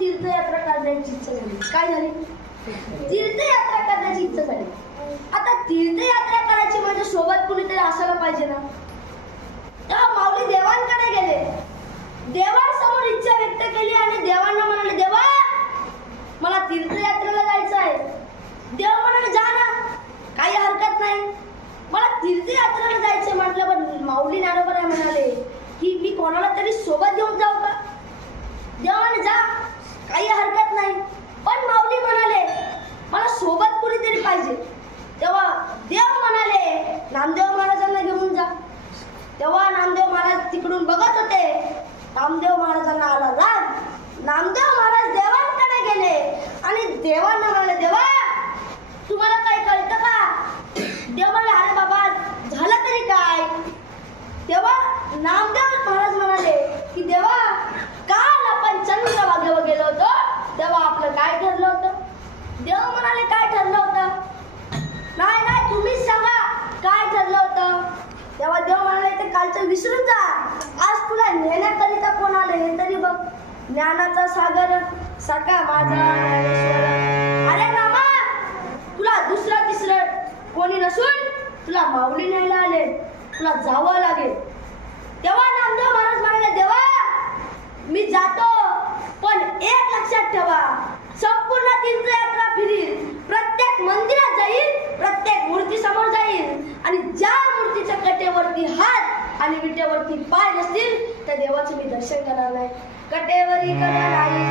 तीर्थयात्रा करण्याची इच्छा झाली. काय झाली? तीर्थयात्रा करण्याची इच्छा झाली. आता तीर्थयात्रा करायची म्हणजे सोबत कुणीतरी असायला पाहिजे ना. तेव्हा माऊली देवांकडे गेले, देवांसमोर इच्छा व्यक्त केली आणि देवांना म्हणाले, देवा मला तीर्थयात्रेला जायचं आहे. देव म्हणाले, जा ना, काही हरकत नाही, मला तीर्थयात्रेला जायचं म्हटलं. पण माऊली ज्ञानोबा म्हणाले की मी कोणाला तरी सोबत घेऊन जाऊ का? देवाने जा, काही हरकत नाही. पण माऊली म्हणाले मला सोबत कुणीतरी पाहिजे. तेव्हा देव म्हणाले नामदेव महाराजांना घेऊन जा. तेव्हा नामदेव महाराज तिकडून बघत होते. नामदेव महाराजांना आला राग. नामदेव महाराज देवांकडे गेले आणि देवांना म्हणाले, देवा तुम्हाला काही कळतं का? देव म्हणाले, अरे बाबा झालं तरी काय? तेव्हा नामदेव महाराज म्हणाले की देवा काल आपण चंद्रभागेवर गेलो होतो, तेव्हा आपलं काय ठरलं होतं? देव म्हणाले, काय ठरलं होतं? नाही नाही तुम्हीच सांगा काय ठरलं होतं? तेव्हा देव म्हणाले, ते कालचं विसरून जा, आज तुला नेण्याकरिता कोण आले हे तरी बघ. ज्ञानाचा सागर सखा माझा ज्ञानेश्वर. अरे रामा तुला दुसरं तिसरं कोणी नसून तुला माऊली न्यायला आले, तुला जावं लागेल. तेव्हा नामदेव महाराज म्हणाले, देवा मी जातो, पण एक लक्षात ठेवा, संपूर्ण तीर्थयात्रा फिरील, प्रत्येक मंदिरात जाईल, प्रत्येक मूर्ती समोर जाईल आणि ज्या मूर्तीच्या कटेवरती हात आणि विटेवरती पाय नसतील त्या देवाचं मी दर्शन करणार नाही. कटेवरी कला नाही